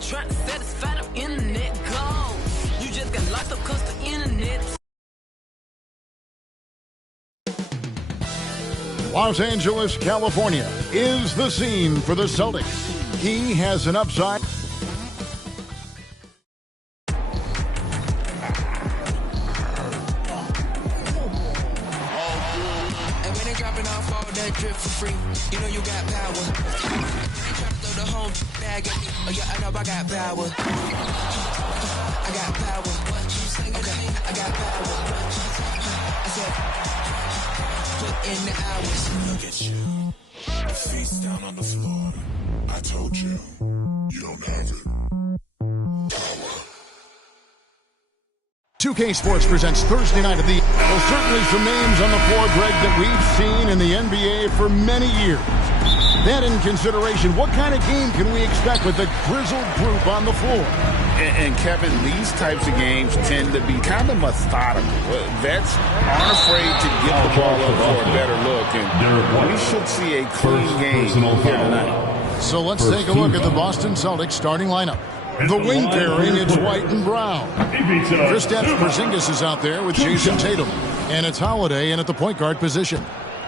Trying to satisfy the internet goals. You just got locked up cause the internet. Los Angeles, California is the scene for the Celtics. He has an upside. And when they dropping off all that drip for free, you know you got power. They try to throw the whole bag at me. Oh yeah, I know I got power. I got power. Okay, I got power. I said, put in the hours. Look at you. Face down on the floor. I told you, you don't have it. Power. 2K Sports presents Thursday night of the... Well, certainly some names on the floor, Greg, that we've seen in the NBA for many years. That in consideration, what kind of game can we expect with the grizzled group on the floor? And Kevin, these types of games tend to be kind of methodical. Vets aren't afraid to get the ball up for a better look, and we should see a clean game here tonight. So let's take a look at the Boston Celtics starting lineup. The wing pairing, it's White and Brown. Kristaps Porzingis is out there with Jason Tatum. And it's Holiday in at the point guard position.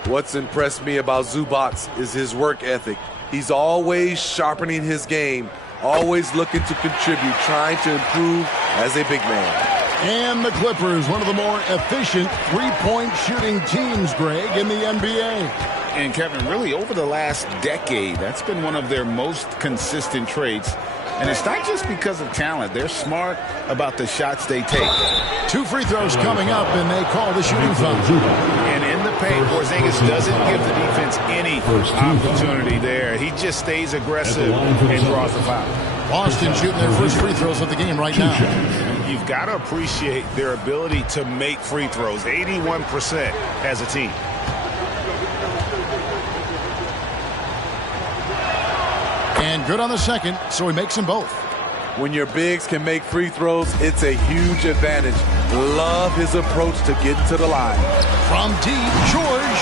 What's impressed me about Zubac is his work ethic. He's always sharpening his game, always looking to contribute, trying to improve as a big man. And the Clippers, one of the more efficient three-point shooting teams, Greg, in the NBA. And Kevin, really over the last decade, that's been one of their most consistent traits. And it's not just because of talent. They're smart about the shots they take. 2 free throws coming up, and they call the shooting foul. And in the paint, Porzingis doesn't give the defense any opportunity there. He just stays aggressive and draws the foul. Boston shooting their first free throws of the game right now. You've got to appreciate their ability to make free throws. 81% as a team. And good on the second, so he makes them both. When your bigs can make free throws, it's a huge advantage. Love his approach to get to the line. From deep, George.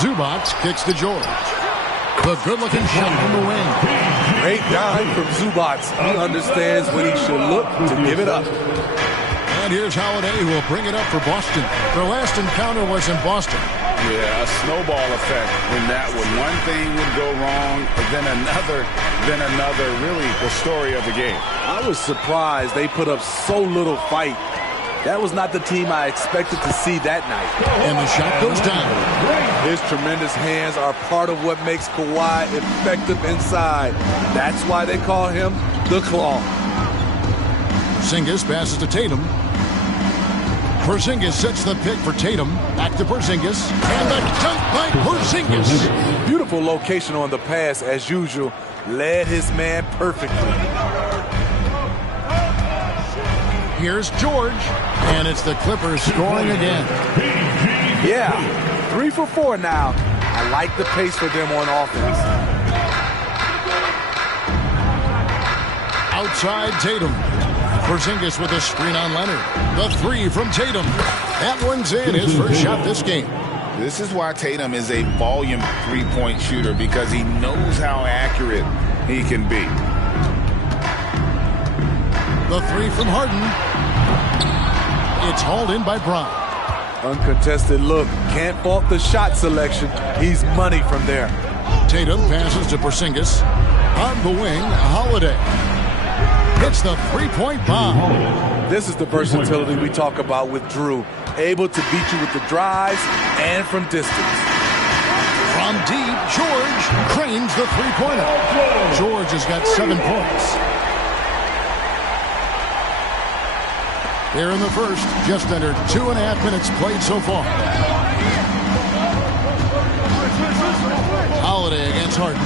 Zubac kicks to George. The good-looking shot from the wing. Great dime from Zubac. He understands when he should look to give it up. And here's Holiday, who will bring it up for Boston. Their last encounter was in Boston. Yeah, a snowball effect in that one. One thing would go wrong, then another, really the story of the game. I was surprised they put up so little fight. That was not the team I expected to see that night. And the shot goes down. His tremendous hands are part of what makes Kawhi effective inside. That's why they call him the Claw. Porzingis passes to Tatum. Porzingis sets the pick for Tatum. Back to Porzingis. And the dunk by Porzingis. Beautiful location on the pass, as usual. Led his man perfectly. Here's George. And it's the Clippers scoring again. Yeah, 3 for 4 now. I like the pace for them on offense. Outside Tatum. Porzingis with a screen on Leonard. The 3 from Tatum. That one's in, his first shot this game. This is why Tatum is a volume three-point shooter, because he knows how accurate he can be. The 3 from Harden. It's hauled in by Brown. Uncontested look. Can't fault the shot selection. He's money from there. Tatum passes to Porzingis. On the wing, Holiday. Hits the three-point bomb. This is the versatility we talk about with Drew. Able to beat you with the drives and from distance. From deep, George cranes the three-pointer. George has got 7 points. Here in the first, just under 2.5 minutes played so far. Holiday against Harden.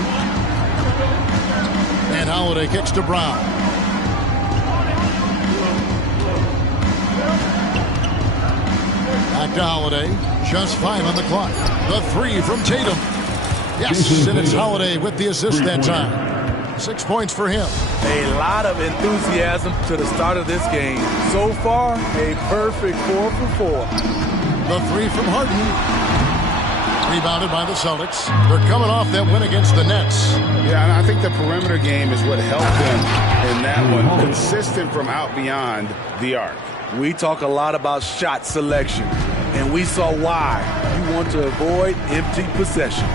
And Holiday kicks to Brown. Back to Holiday. Just 5 on the clock. The 3 from Tatum. Yes, and it's Holiday with the assist that time. 6 points for him. A lot of enthusiasm to the start of this game. So far, a perfect 4 for 4. The 3 from Harden. Rebounded by the Celtics. They're coming off that win against the Nets. Yeah, and I think the perimeter game is what helped them in that one. Consistent from out beyond the arc. We talk a lot about shot selection, and we saw why. You want to avoid empty possessions.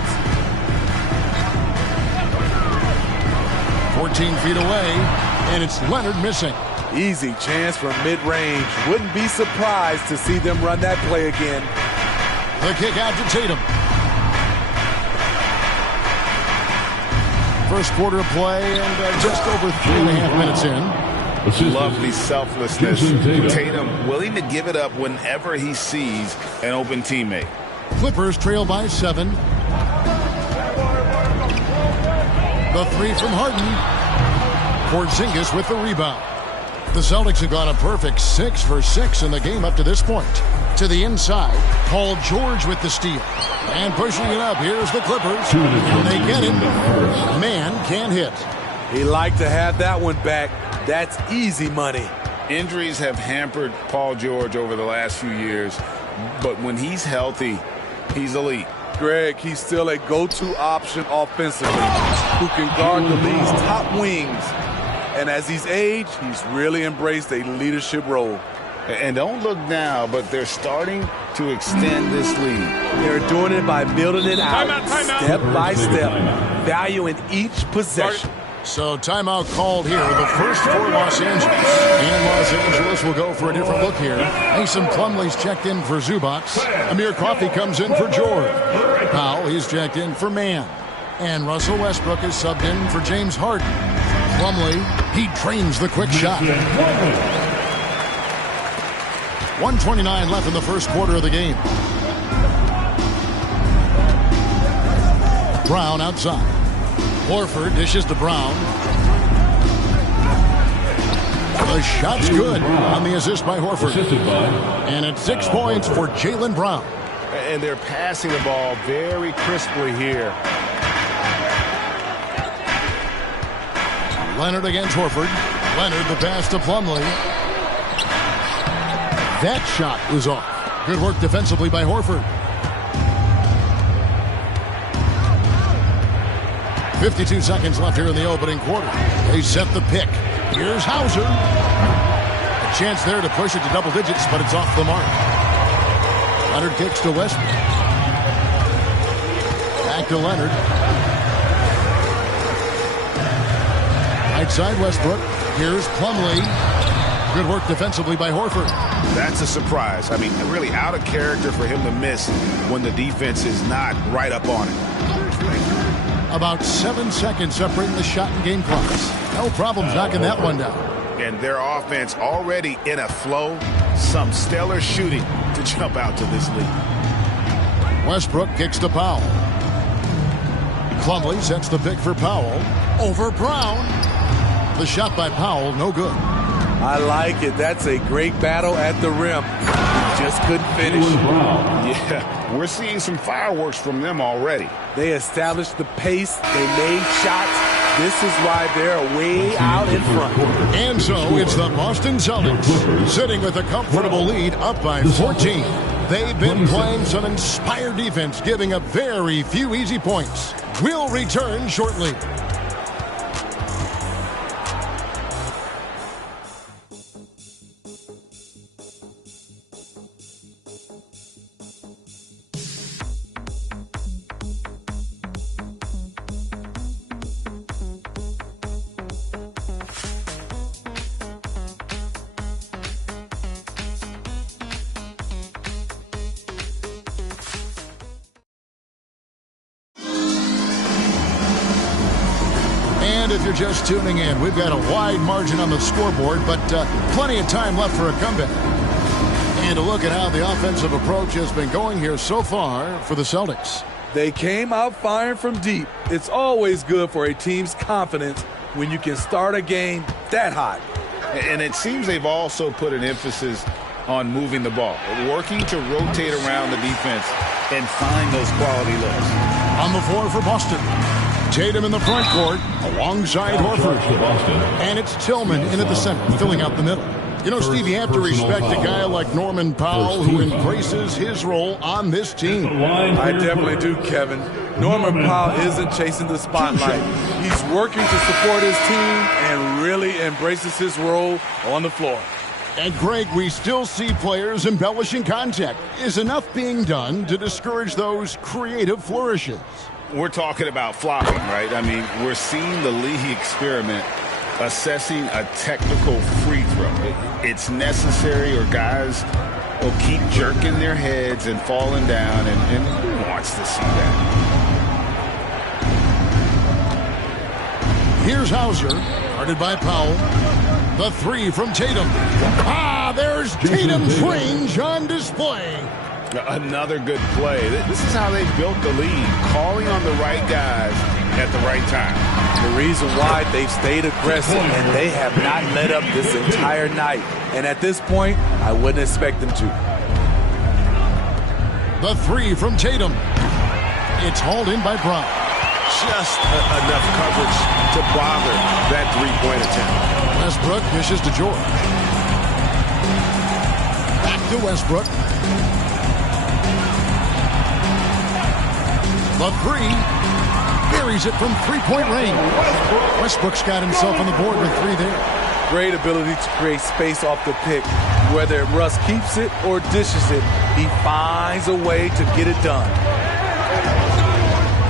14 feet away, and it's Leonard missing. Easy chance from mid-range. Wouldn't be surprised to see them run that play again. The kick out to Tatum. First quarter play and just over 3.5 minutes in. Lovely selflessness. Tatum willing to give it up whenever he sees an open teammate. Clippers trail by 7. The three from Harden. Porzingis with the rebound. The Celtics have gone a perfect 6 for 6 in the game up to this point. To the inside, Paul George with the steal. And pushing it up, here's the Clippers. And they get it. Man can't hit. He liked to have that one back. That's easy money. Injuries have hampered Paul George over the last few years, but when he's healthy, he's elite. Greg, he's still a go-to option offensively who can guard the league's top wings. And as he's aged, he's really embraced a leadership role. And don't look now, but they're starting to extend this lead. They're doing it by building it out, step by step, valuing each possession. So timeout called here, the first for Los Angeles. And Los Angeles will go for a different look here. Mason Plumlee's checked in for Zubac. Amir Coffey comes in for George. Powell, he's checked in for Mann. And Russell Westbrook is subbed in for James Harden. Plumlee, he trains the quick shot. 1:29 left in the first quarter of the game. Brown outside. Horford dishes to Brown. The shot's good on the assist by Horford. And it's 6 points for Jaylen Brown. And they're passing the ball very crisply here. Leonard against Horford. Leonard the pass to Plumlee. That shot is off. Good work defensively by Horford. 52 seconds left here in the opening quarter. They set the pick. Here's Hauser. A chance there to push it to double digits, but it's off the mark. Leonard kicks to Westbrook. Back to Leonard. Right side Westbrook. Here's Plumlee. Good work defensively by Horford. That's a surprise. I mean, really out of character for him to miss when the defense is not right up on it. About 7 seconds separating the shot and game clocks. No problems knocking that one down. And their offense already in a flow. Some stellar shooting to jump out to this lead. Westbrook kicks to Powell. Plumlee sets the pick for Powell. Over Brown. The shot by Powell, no good. I like it. That's a great battle at the rim. Just couldn't finish. Yeah, we're seeing some fireworks from them already. They established the pace. They made shots. This is why they're way out in front. And so it's the Boston Celtics sitting with a comfortable lead up by 14. They've been playing some inspired defense, giving up very few easy points. We'll return shortly. If you're just tuning in, we've got a wide margin on the scoreboard, but plenty of time left for a comeback. And a look at how the offensive approach has been going here so far for the Celtics. They came out firing from deep. It's always good for a team's confidence when you can start a game that hot. And it seems they've also put an emphasis on moving the ball, working to rotate around the defense and find those quality looks. On the floor for Boston. Tatum in the front court alongside Horford. And it's Tillman in at the center, filling out the middle. You know, Steve, you have to respect a guy like Norman Powell who embraces his role on this team. I definitely do, Kevin. Norman Powell isn't chasing the spotlight. He's working to support his team and really embraces his role on the floor. And, Greg, we still see players embellishing contact. Is enough being done to discourage those creative flourishes? We're talking about flopping, right? I mean, we're seeing the league experiment assessing a technical free throw. It's necessary or guys will keep jerking their heads and falling down, and who wants to see that? Here's Hauser, guarded by Powell. The three from Tatum. There's Tatum's range on display. Another good play. This is how they built the lead, calling on the right guys at the right time. The reason why they've stayed aggressive and they have not let up this entire night. And at this point, I wouldn't expect them to. The three from Tatum. It's hauled in by Brown. Just enough coverage to bother that three-point attempt. Westbrook dishes to George. Back to Westbrook. The three buries it from three-point range. Westbrook's got himself on the board with three there. Great ability to create space off the pick. Whether Russ keeps it or dishes it, he finds a way to get it done.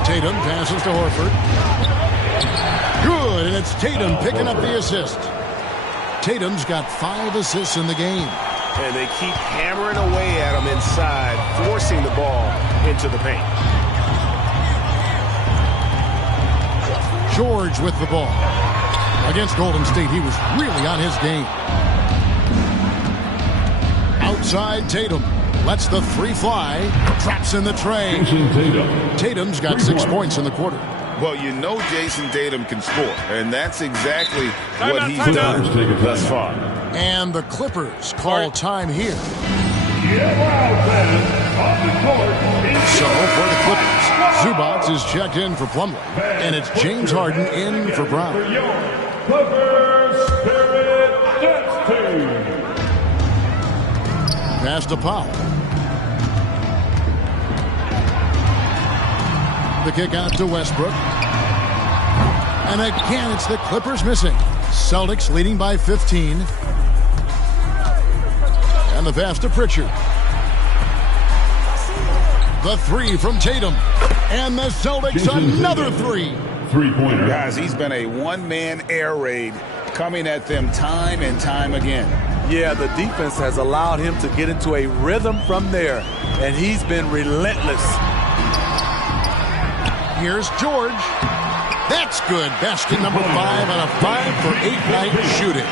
Tatum passes to Horford. Good, and it's Tatum picking up the assist. Tatum's got 5 assists in the game. And they keep hammering away at him inside, forcing the ball into the paint. George with the ball. Against Golden State, he was really on his game. Outside Tatum. Lets the three fly. Traps in the tray. Tatum's got 6 points in the quarter. Well, you know Jason Tatum can score, and that's exactly what he's done thus far. And the Clippers call time here. So for the Clippers, Zubac is checked in for Plumlee, and it's James Harden in for Brown. Pass to Powell. The kick out to Westbrook. And again, it's the Clippers missing. Celtics leading by 15. And the pass to Pritchard. The three from Tatum. And the Celtics another three. Three-pointer. Guys, he's been a one-man air raid coming at them time and time again. Yeah, the defense has allowed him to get into a rhythm from there, and he's been relentless. Here's George. That's good. Basket number 5 out of 5 for 8-night shooting.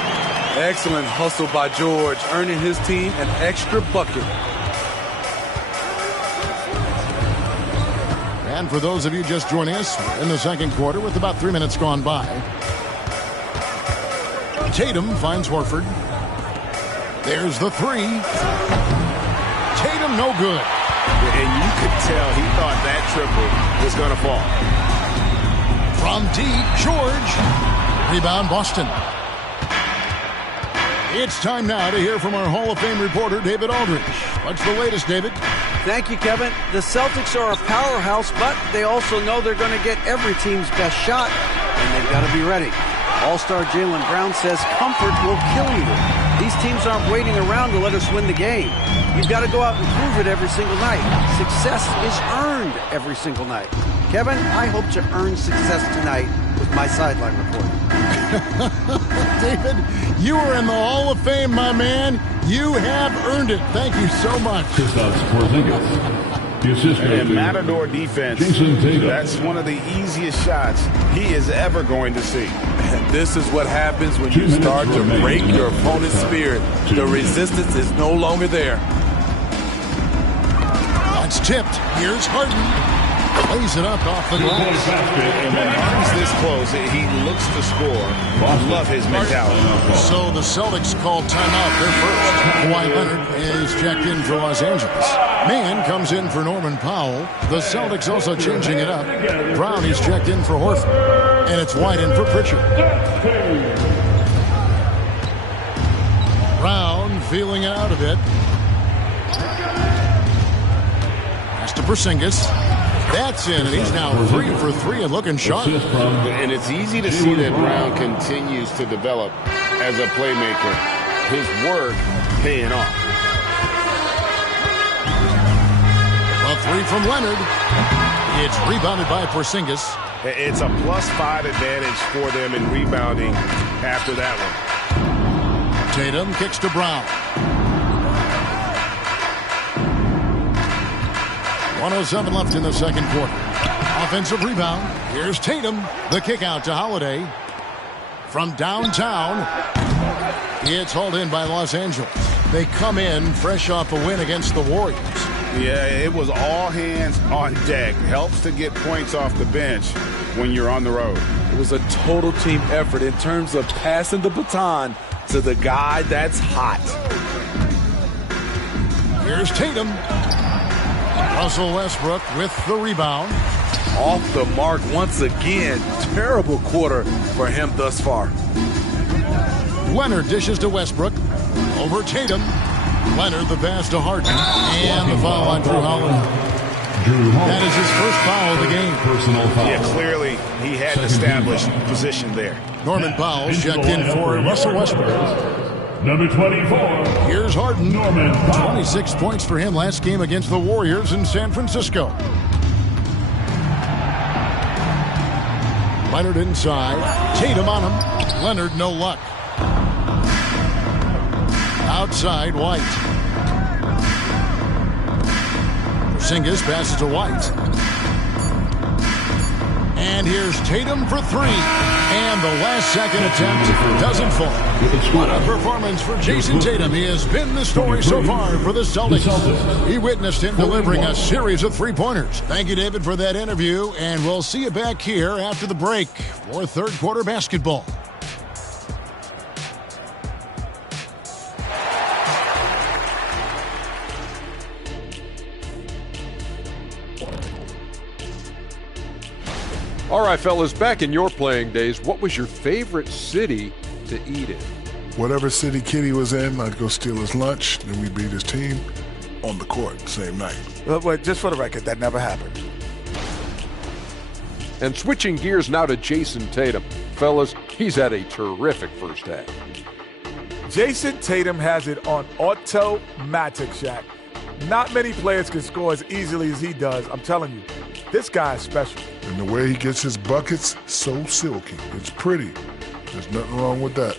Excellent hustle by George, earning his team an extra bucket. And for those of you just joining us, we're in the second quarter with about 3 minutes gone by. Tatum finds Horford. There's the three. Tatum no good. And you could tell he thought that triple was going to fall. From deep, George. Rebound, Boston. It's time now to hear from our Hall of Fame reporter, David Aldridge. What's the latest, David? Thank you, Kevin. The Celtics are a powerhouse, but they also know they're going to get every team's best shot, and they've got to be ready. All-star Jaylen Brown says comfort will kill you. These teams aren't waiting around to let us win the game. You've got to go out and prove it every single night. Success is earned every single night. Kevin, I hope to earn success tonight with my sideline report. David, you are in the Hall of Fame, my man. You have earned it. Thank you so much. And Matador defense, that's one of the easiest shots he is ever going to see. And this is what happens when you start to break your opponent's spirit. The resistance is no longer there. That's tipped. Here's Harden. Lays it up off the glass. And when Harden's this close, he looks to score. I love his mentality. So the Celtics called timeout. They're first. Kawhi Leonard is checked in for Los Angeles. Mann comes in for Norman Powell. The Celtics also changing it up. Brown is checked in for Horford. And it's White in for Pritchard. Brown feeling it out a bit. Pass to Porzingis. That's in, and he's now 3 for 3 and looking sharp. And it's easy to see that Brown continues to develop as a playmaker. His work paying off. A 3 from Leonard. It's rebounded by Porzingis. It's a +5 advantage for them in rebounding after that one. Tatum kicks to Brown. 1:07 left in the second quarter. Offensive rebound. Here's Tatum. The kick out to Holiday. From downtown. It's hauled in by Los Angeles. They come in fresh off a win against the Warriors. Yeah, it was all hands on deck. Helps to get points off the bench when you're on the road. It was a total team effort in terms of passing the baton to the guy that's hot. Here's Tatum. Russell Westbrook with the rebound. Off the mark once again. Terrible quarter for him thus far. Leonard dishes to Westbrook. Over Tatum. Leonard the pass to Harden. And the foul on Drew Holiday. That is his first foul of the game. Yeah, clearly he had an established position there. Norman Powell checked in for Russell Westbrook. Number 24. Here's Harden. Norman Powell. 26 points for him last game against the Warriors in San Francisco. Leonard inside. Tatum on him. Leonard no luck. Outside White. Porzingis passes to White. And here's Tatum for 3. And the last second attempt doesn't fall. What a performance for Jason Tatum. He has been the story so far for the Celtics. He witnessed him delivering a series of three-pointers. Thank you, David, for that interview. And we'll see you back here after the break for third quarter basketball. All right, fellas, back in your playing days, what was your favorite city to eat in? Whatever city Kitty was in, I'd go steal his lunch, then we'd beat his team on the court the same night. Wait, just for the record, that never happened. And switching gears now to Jason Tatum. Fellas, he's had a terrific first half. Jason Tatum has it on automatic, Shaq. Not many players can score as easily as he does. I'm telling you, this guy is special. And the way he gets his buckets, so silky. It's pretty. There's nothing wrong with that.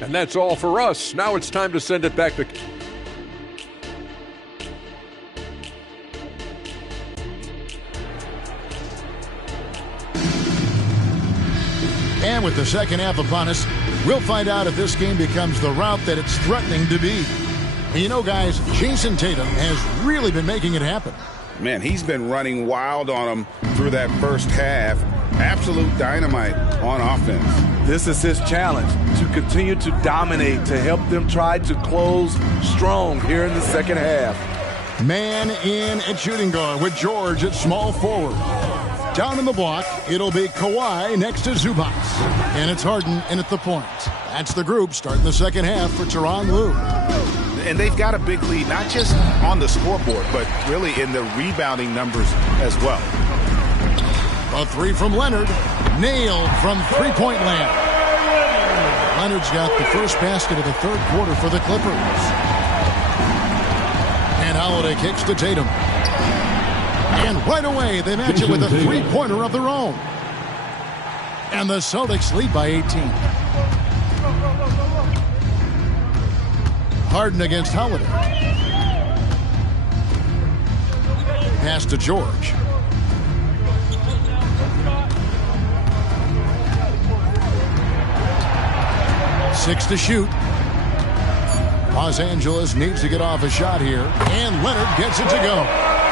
And that's all for us. Now it's time to send it back to... And with the second half upon us, we'll find out if this game becomes the route that it's threatening to be. And you know, guys, Jason Tatum has really been making it happen. Man, he's been running wild on them through that first half. Absolute dynamite on offense. This is his challenge, to continue to dominate, to help them try to close strong here in the second half. Man in at shooting guard with George at small forward. Down in the block, it'll be Kawhi next to Zubac. And it's Harden in at the point. That's the group starting the second half for Tyronn Lue. And they've got a big lead, not just on the scoreboard, but really in the rebounding numbers as well. A 3 from Leonard. Nailed from three-point land. Leonard's got the first basket of the third quarter for the Clippers. And Holiday kicks to Tatum. And right away, they match it with a three-pointer of their own. And the Celtics lead by 18. Harden against Holiday. Pass to George. 6 to shoot. Los Angeles needs to get off a shot here, and Leonard gets it to go.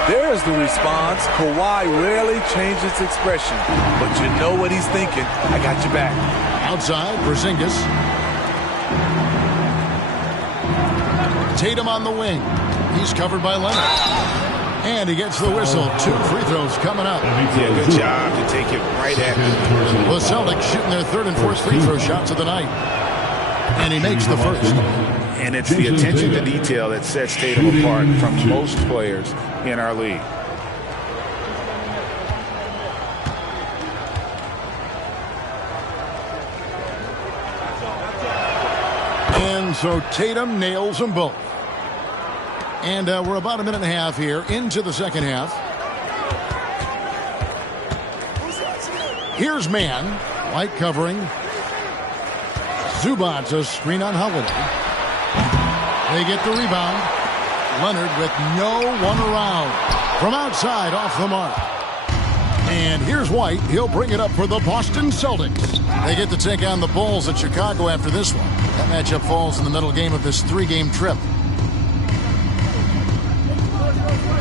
There's the response. Kawhi rarely changes expression, but you know what he's thinking. I got your back. Outside, Porzingis. Tatum on the wing. He's covered by Leonard. And he gets the whistle. 2 free throws coming up. Yeah, good job to take it right at him. The Celtics shooting their 3rd and 4th free throw shots of the night. And he makes the first. And it's the attention to detail that sets Tatum apart from most players in our league. And so Tatum nails them both. And we're about a minute and a half here into the second half. Here's man. Light covering. Zubac, a screen on Holiday. They get the rebound. Leonard with no one around. From outside, off the mark. And here's White. He'll bring it up for the Boston Celtics. They get to take on the Bulls at Chicago after this one. That matchup falls in the middle game of this 3-game trip.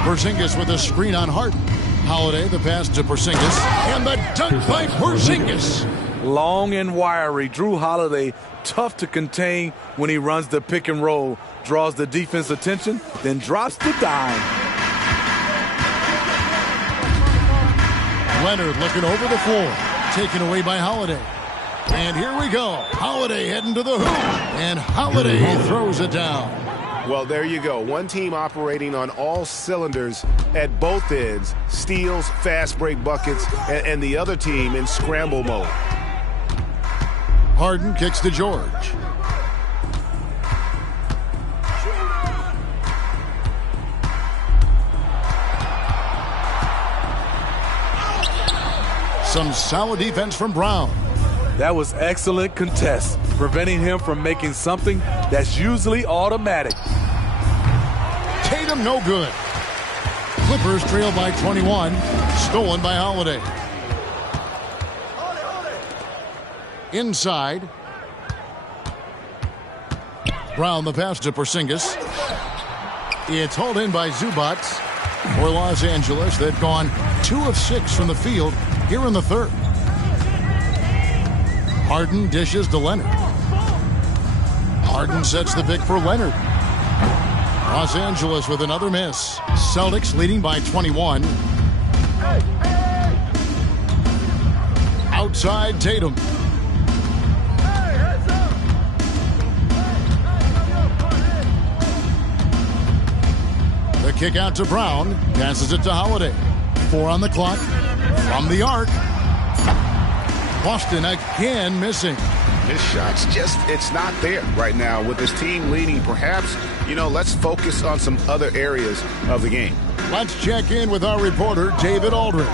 Porzingis with a screen on Harden. Holiday, the pass to Porzingis. And the dunk by Porzingis. Long and wiry. Drew Holiday, tough to contain when he runs the pick and roll. Draws the defense attention, then drops the dime. Leonard looking over the floor. Taken away by Holiday. And here we go. Holiday heading to the hoop. And Holiday throws it down. Well, there you go. One team operating on all cylinders at both ends. Steals, fast break buckets, and the other team in scramble mode. Harden kicks to George. Some solid defense from Brown. That was excellent contest, preventing him from making something that's usually automatic. Tatum no good. Clippers trail by 21. Stolen by Holiday. Inside. Brown the pass to Porzingis. It's hauled in by Zubac for Los Angeles. They've gone 2 of 6 from the field here in the third. Harden dishes to Leonard. Harden sets the pick for Leonard. Los Angeles with another miss. Celtics leading by 21. Outside Tatum. The kick out to Brown. Passes it to Holiday. 4 on the clock. From the arc. Boston again missing. His shot's just, it's not there right now with his team leading. Perhaps, let's focus on some other areas of the game. Let's check in with our reporter, David Aldridge.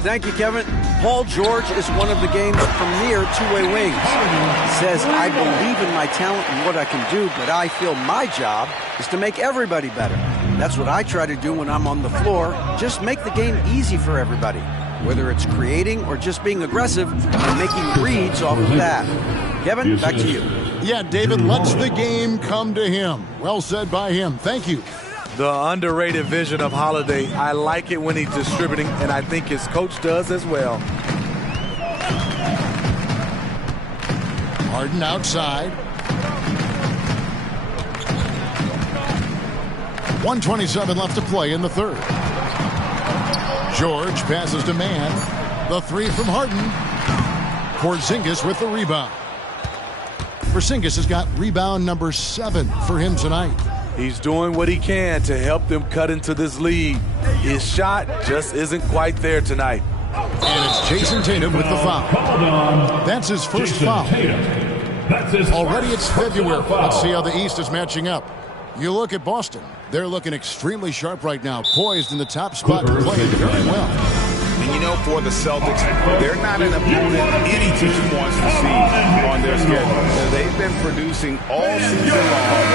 Thank you, Kevin. Paul George is one of the game's premier two-way wings. He says, I believe in my talent and what I can do, but I feel my job is to make everybody better. That's what I try to do when I'm on the floor. Just make the game easy for everybody. Whether it's creating or just being aggressive and making reads off of that. Kevin, back to you. Yeah, David lets the game come to him. Well said by him. Thank you. The underrated vision of Holiday. I like it when he's distributing, and I think his coach does as well. Harden outside. 1:27 left to play in the third. George passes to man. The 3 from Harden. Porzingis with the rebound. Porzingis has got rebound number 7 for him tonight. He's doing what he can to help them cut into this lead. His shot just isn't quite there tonight. And it's Jason Tatum with the foul. That's his first foul. Already it's February. Let's see how the East is matching up. You look at Boston. They're looking extremely sharp right now, poised in the top spot, playing very well. And for the Celtics, they're not an opponent any team wants to see on their schedule. They've been producing all season long,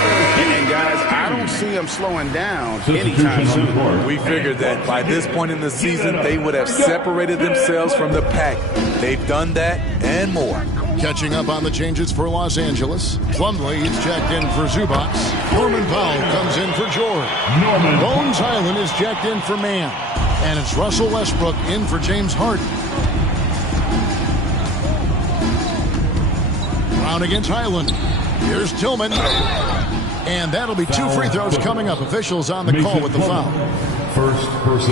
and And, guys, I don't see him slowing down anytime soon. We figured that by this point in the season, they would have separated themselves from the pack. They've done that and more. Catching up on the changes for Los Angeles. Plumlee is checked in for Zubac. Norman Powell comes in for George. Bones Highland is checked in for Mann. And it's Russell Westbrook in for James Harden. Brown against Highland. Here's Tillman. And that'll be 2 free throws coming up. Officials on the call with the foul.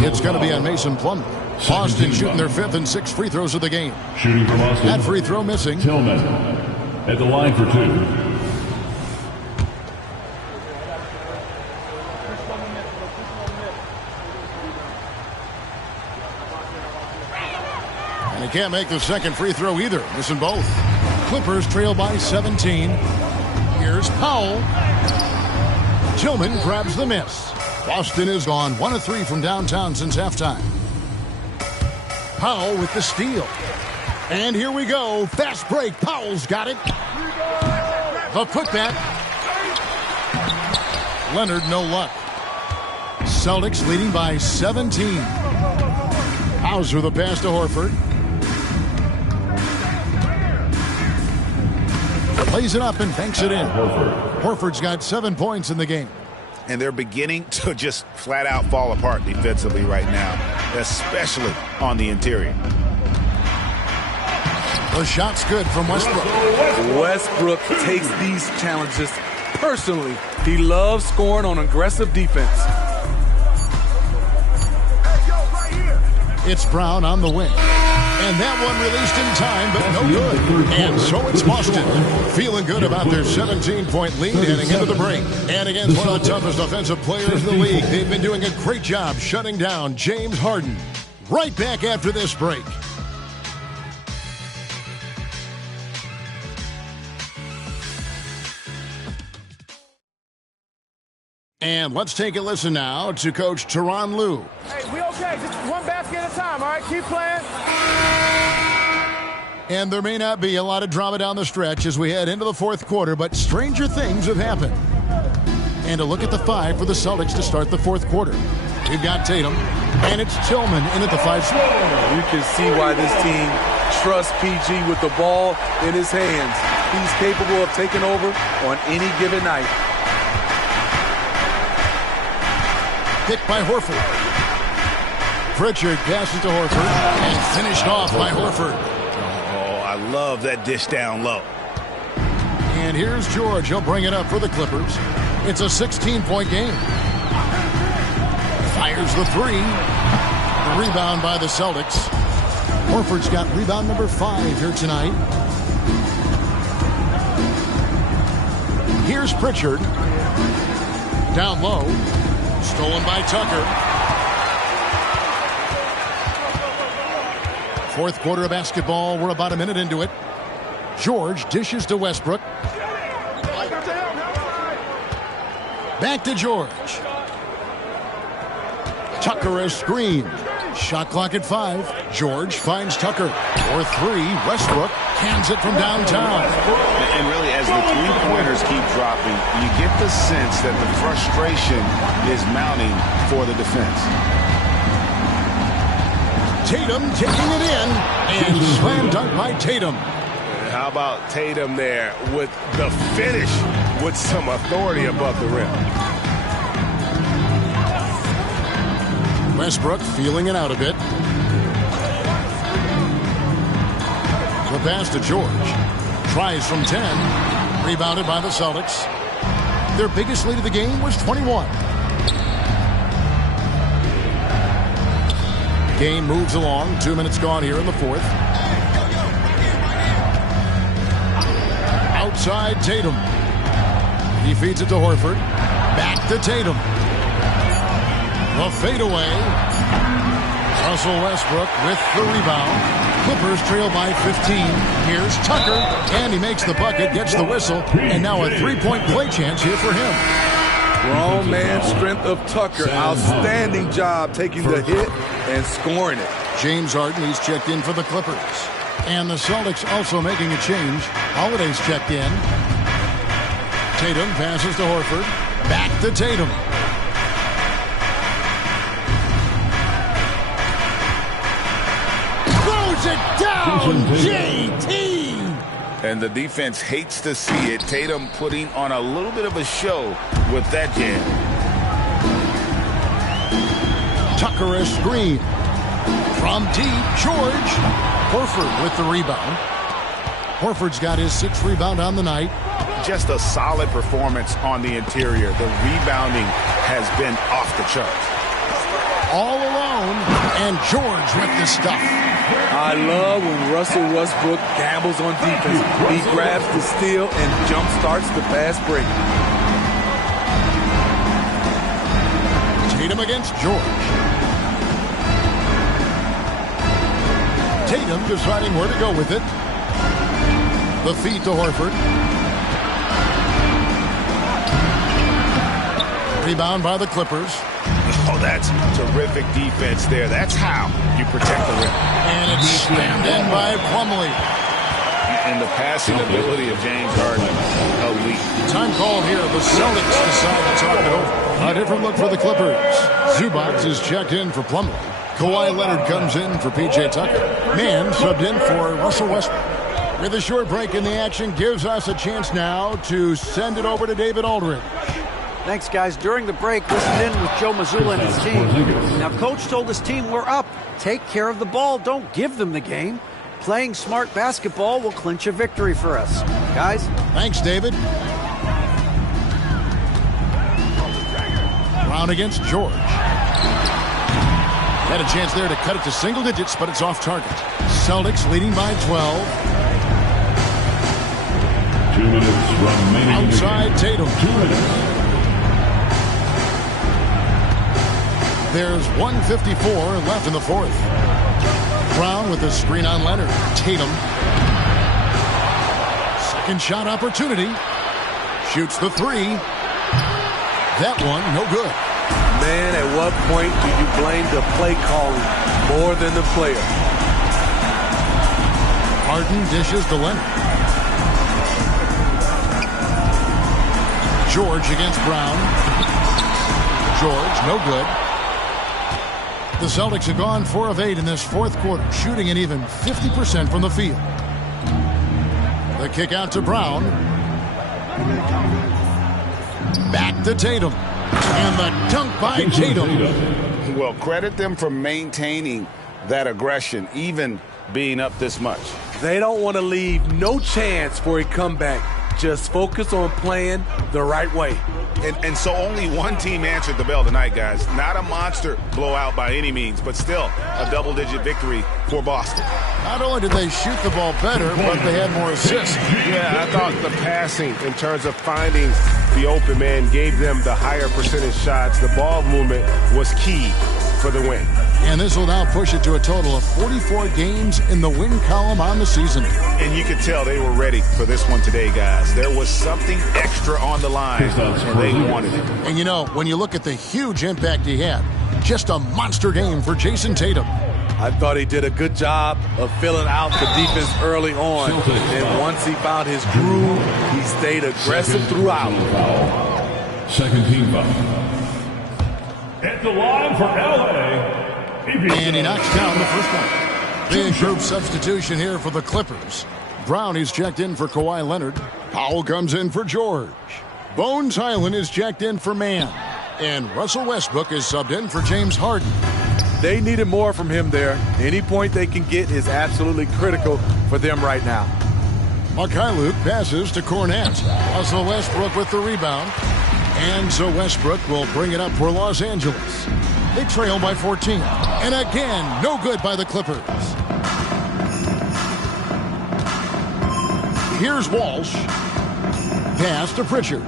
It's going to be on Mason Plumlee. Boston shooting their 5th and 6th free throws of the game. Shooting for Boston. That free throw missing. Tillman at the line for 2. And he can't make the second free throw either. Missing both. Clippers trail by 17. Here's Powell. Tillman grabs the miss. Boston is gone 1 of 3 from downtown since halftime. Powell with the steal. And here we go. Fast break. Powell's got it. The putback. Leonard, no luck. Celtics leading by 17. Hauser the pass to Horford. Plays it up and banks it in. Horford's got 7 points in the game. And they're beginning to just flat out fall apart defensively right now, especially on the interior. The shot's good from Westbrook. Westbrook takes these challenges personally. He loves scoring on aggressive defense. It's Brown on the wing. And that one released in time, but no good. And so it's Boston. Feeling good about their 17-point lead heading into the break. And against one of the toughest offensive players in the league, they've been doing a great job shutting down James Harden. Right back after this break. And let's take a listen now to Coach Tyronn Lue. Hey, we okay. Just one basket at a time, all right? Keep playing. And there may not be a lot of drama down the stretch as we head into the 4th quarter, but stranger things have happened. And a look at the 5 for the Celtics to start the 4th quarter. We've got Tatum, and it's Tillman in at the 5 spot. You can see why this team trusts PG with the ball in his hands. He's capable of taking over on any given night. Picked by Horford. Pritchard passes to Horford and finished off by Horford. Oh, I love that dish down low. And here's George. He'll bring it up for the Clippers. It's a 16-point game. Fires the 3. The rebound by the Celtics. Horford's got rebound number 5 here tonight. Here's Pritchard. Down low. Stolen by Tucker. 4th quarter of basketball. We're about a minute into it. George dishes to Westbrook. Back to George. Tucker is screened. Shot clock at 5. George finds Tucker. For 3. Westbrook hands it from downtown. And really, as the 3-pointers keep dropping, you get the sense that the frustration is mounting for the defense. Tatum taking it in. And slam dunk by Tatum. How about Tatum there with the finish with some authority above the rim? Westbrook feeling it out a bit. The pass to George. Tries from 10. Rebounded by the Celtics. Their biggest lead of the game was 21. Game moves along. 2 minutes gone here in the 4th. Outside Tatum. He feeds it to Horford. Back to Tatum. The fadeaway. Russell Westbrook with the rebound. Clippers trail by 15. Here's Tucker, and he makes the bucket, gets the whistle, and now a 3-point play chance here for him. Grown man strength of Tucker. Outstanding job taking the hit and scoring it. James Harden, he's checked in for the Clippers. And the Celtics also making a change. Holiday's checked in. Tatum passes to Horford. Back to Tatum. Throws it down, JT! And the defense hates to see it. Tatum putting on a little bit of a show with that jam. Tucker a screen. From deep, George. Horford with the rebound. Horford's got his 6th rebound on the night. Just a solid performance on the interior. The rebounding has been off the charts. All alone, and George with the stuff. I love when Russell Westbrook gambles on defense. He grabs the steal and jump starts the fast break. Tatum against George. Tatum deciding where to go with it. The feed to Horford. Rebound by the Clippers. Oh, that's terrific defense there. That's how you protect the rim. And it's spammed in by Plumlee. And the passing ability of James Harden, elite. Time called here. The Celtics decide to talk it over. A different look for the Clippers. Zubac is checked in for Plumlee. Kawhi Leonard comes in for P.J. Tucker. Mann subbed in for Russell Westbrook. With a short break in the action, gives us a chance now to send it over to David Aldridge. Thanks, guys. During the break, listened in with Joe Mazzulla and his team. Now, Coach told his team, we're up. Take care of the ball. Don't give them the game. Playing smart basketball will clinch a victory for us. Guys? Thanks, David. Brown against George. Had a chance there to cut it to single digits, but it's off target. Celtics leading by 12. 2 minutes remaining. Outside Tatum. 2 minutes. There's 1:54 left in the 4th. Brown with the screen on Leonard. Tatum. Second shot opportunity. Shoots the 3. That one, no good. Man, at what point do you blame the play calling more than the player? Harden dishes to Leonard. George against Brown. George, no good. The Celtics have gone 4 of 8 in this 4th quarter, shooting an even 50% from the field. The kick out to Brown. Back to Tatum. And the dunk by Tatum. Well, credit them for maintaining that aggression, even being up this much. They don't want to leave no chance for a comeback. Just focus on playing the right way. And so only one team answered the bell tonight, guys. Not a monster blowout by any means, but still a double-digit victory for Boston. Not only did they shoot the ball better, but they had more assists. Yeah, I thought the passing in terms of finding the open man gave them the higher percentage shots. The ball movement was key for the win. And this will now push it to a total of 44 games in the win column on the season. And you could tell they were ready for this one today, guys. There was something extra on the line, and they wanted it. And you know, when you look at the huge impact he had, just a monster game for Jason Tatum. I thought he did a good job of filling out the defense early on. And once he found his groove, he stayed aggressive throughout. Second team foul. At the line for LA. And he knocks down the first one. Big group substitution here for the Clippers. Brown is checked in for Kawhi Leonard. Powell comes in for George. Bones Highland is checked in for Mann. And Russell Westbrook is subbed in for James Harden. They needed more from him there. Any point they can get is absolutely critical for them right now. Mikhailuk passes to Cornette. Russell Westbrook with the rebound. And so Westbrook will bring it up for Los Angeles. They trail by 14. And again, no good by the Clippers. Here's Walsh. Pass to Pritchard.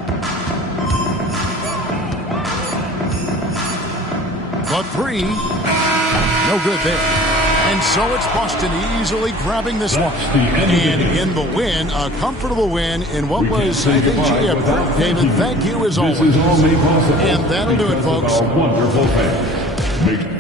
But 3. No good there. And so it's Boston easily grabbing this one. And in the win, a comfortable win in what was, I think, a group. David, thank you as always. And that'll do it, folks. Wonderful fans.